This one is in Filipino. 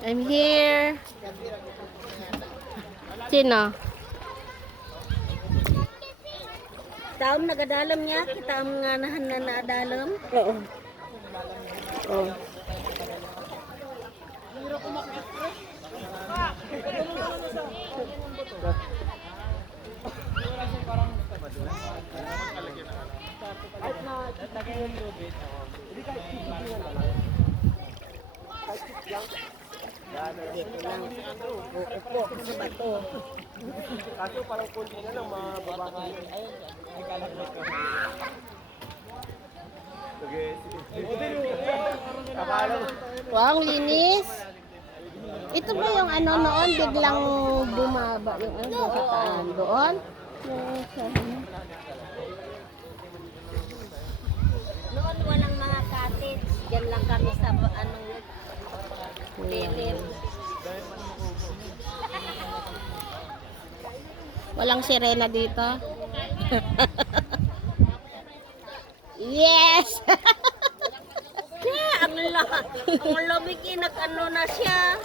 I'm here. Sino? Taom nagadalam niya, kita ang nga nahan na naadalam. Oo. Oh. Dito lang. Upo sa bato. Kaso parang konti na lang mababa ka. Sige, Wow, ang linis. Ito ba yung ano noon, biglang bumaba yung ano doon sa taan? Doon? Yung sa Noon walang mga cottage. Diyan lang kami sa anong lilim. walang sirena dito. Yes! Ang lamig, ano na siya.